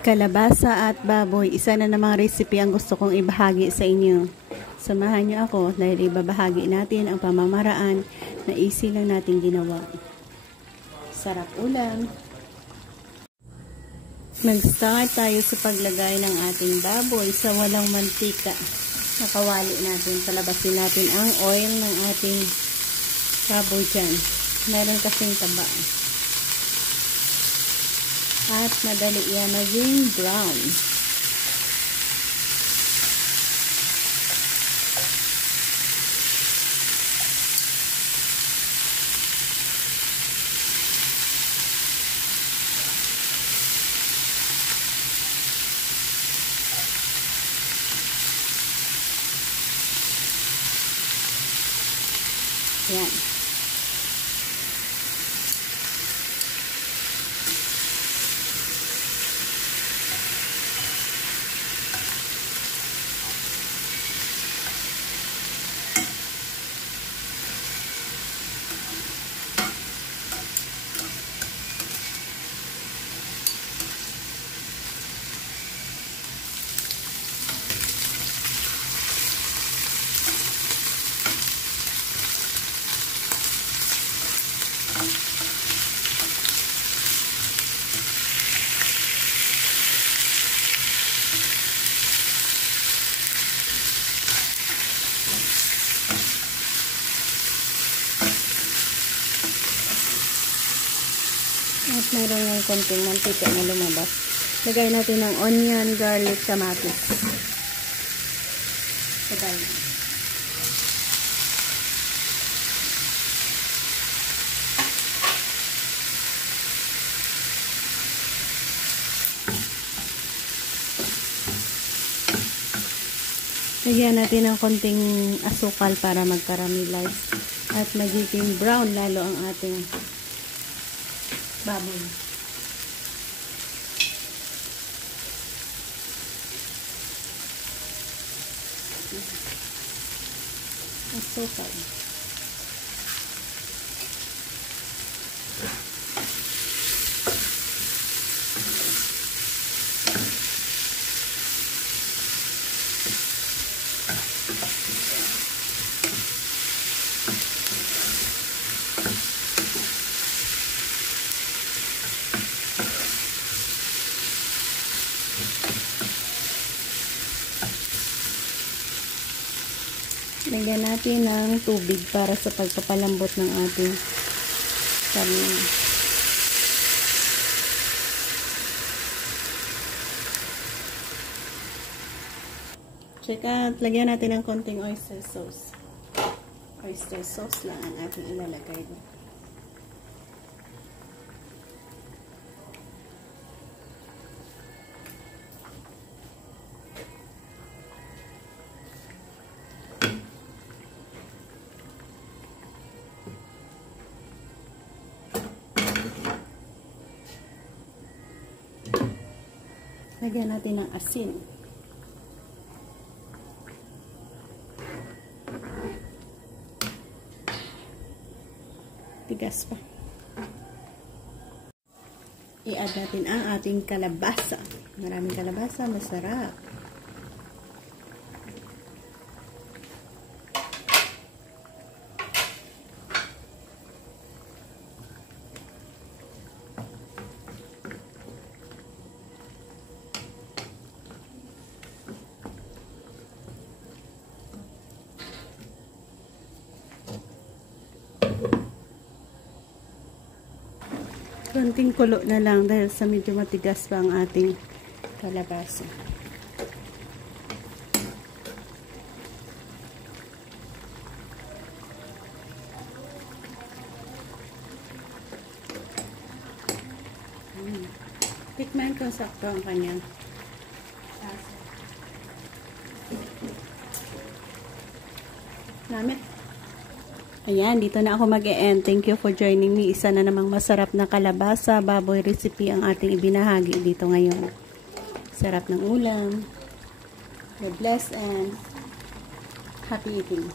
Kalabasa at baboy, isa na namang recipe ang gusto kong ibahagi sa inyo. Samahan niyo ako dahil ibabahagi natin ang pamamaraan na easy lang natin ginawa. Sarap ulam. Mag-start tayo sa paglagay ng ating baboy sa walang mantika. Nakawali natin, palabasin natin ang oil ng ating baboy dyan. Meron kasing taba. At madali yan maging brown. Yan. At meron yung konting mantika na lumabas. Lagay natin ng onion, garlic, kamatis. Lagay natin. Lagyan natin ng konting asukal para mag-caramelize at magiging brown lalo ang ating baboy. Asukal. Lagyan natin ng tubig para sa pagpapalambot ng ating karne. Tsaka lagyan natin ng konting oyster sauce. Oyster sauce lang ang ating ilalagay. Lagyan natin ng asin. Tigas pa. I-add natin ang ating kalabasa. Maraming kalabasa, masarap. Konting kulo na lang dahil sa medyo matigas pa ang ating kalabasa. Tikman ko sakto ang kanyang lasa. Lamit. Ayan, dito na ako mag-e-end. Thank you for joining me. Isa na namang masarap na kalabasa, baboy recipe ang ating ibinahagi dito ngayon. Sarap ng ulam. God bless and happy eating.